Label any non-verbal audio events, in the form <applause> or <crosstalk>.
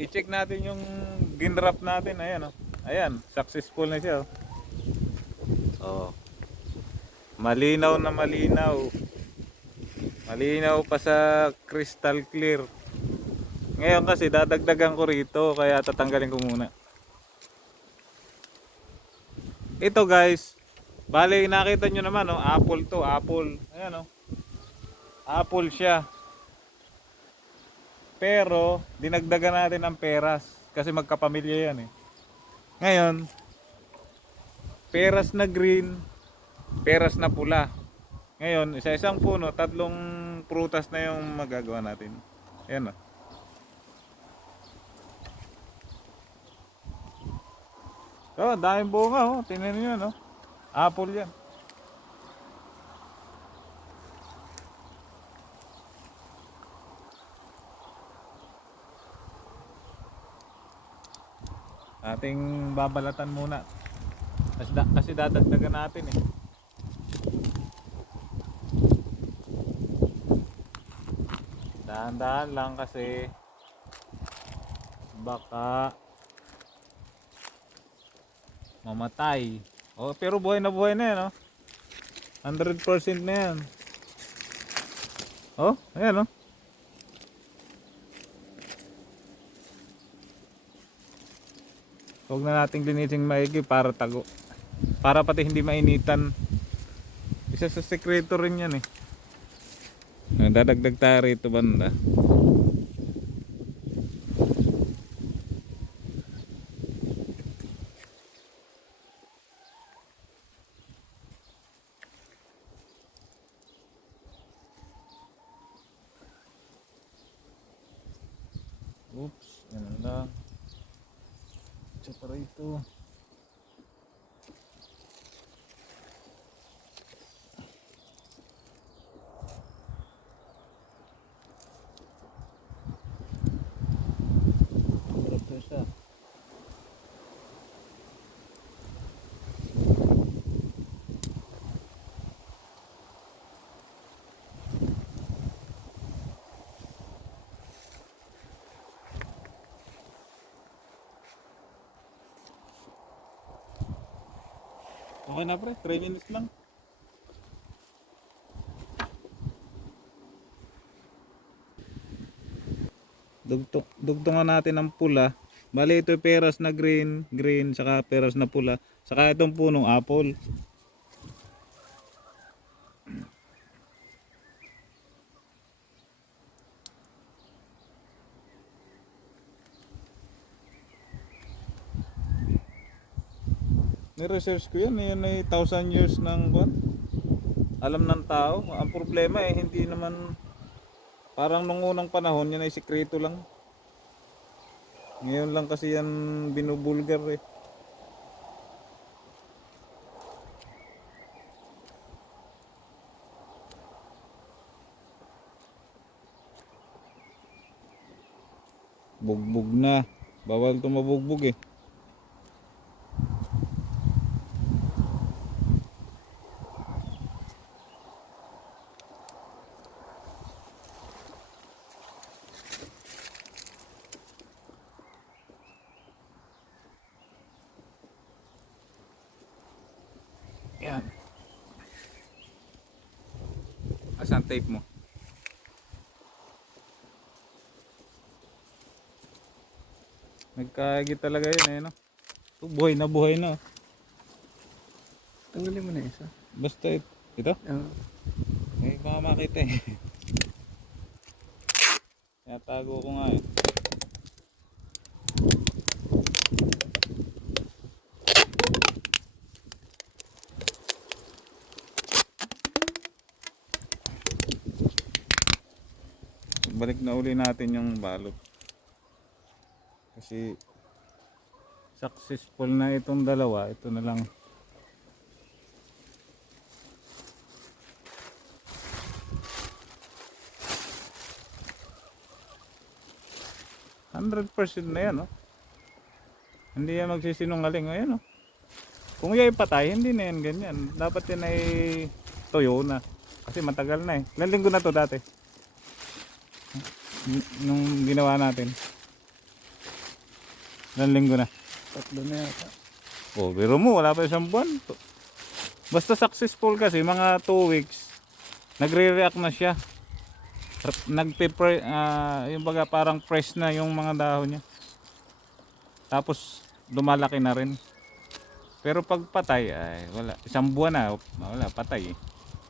i-check natin yung ginrap natin. Ayan, oh. Ayan, successful na siya, oh. Oh. Malinaw na malinaw. Malinaw pa sa crystal clear. Ngayon kasi dadagdagan ko rito kaya tatanggalin ko muna. Ito guys, bale nakita nyo naman oh, apple to, apple. Ayan oh. Apple siya. Pero dinagdagan natin ang peras kasi magkapamilya yan eh. Ngayon, peras na green, peras na pula. Ngayon, isa-isang puno, tatlong prutas na yung magagawa natin. Ayan oh. Oh, daming bunga oh. Tingnan niyo no. Apple 'yan. Ating babalatan muna. Kasi, da, kasi dadagdagan natin eh. Dahan-dahan lang kasi baka mamatay. Oh, pero buhay na buhay na yan, oh. 100% na yan. Oh, ayan, oh. Huwag na nating linisin maigi para tago. Para pati hindi mainitan. Isa sa sekreto rin yan eh. Ah, Dadagdag tayo rito banda. Oops, yan lang. Então Okay na pre, 3 minutes lang. Dugtong, dugtungan natin ng pula. Bali ito peras na green, green, saka peras na pula. Saka itong punong apple. Ni-research ko yan, yan ay thousand years ng kwan. Alam ng tao. Ang problema eh, hindi naman parang nung unang panahon, yan ay sikreto lang. Ngayon lang kasi yan binubulgar eh. Bugbog na. Bawal to mabugbog eh. Yan. Asan tape mo? Nagkaagi talaga yun eh, no? Ito, buhay na buhay na. Tanggalin mo na isa. Basta it, ito, Ah, may baka makita eh. <laughs> Kaya tago ko nga eh. Balik na uli natin yung balot. Kasi successful na itong dalawa. Ito na lang. Hundred percent na yan, oh. Hindi yan magsisinungaling. Ayan, oh. Kung yan patay, hindi na yan ganyan. Dapat yan ay toyo na. Kasi matagal na eh. Ilang linggo na to dati. Nung ginawa natin. Ilang linggo na. Tatlo na yata. Oh, biro mo, wala pa isang buwan. Basta successful kasi, mga 2 weeks, nagre-react na siya. Nagpe ah, yung baga parang fresh na yung mga dahon niya. Tapos lumalaki na rin. Pero pag patay, ay wala. Isang buwan na, wala, patay eh.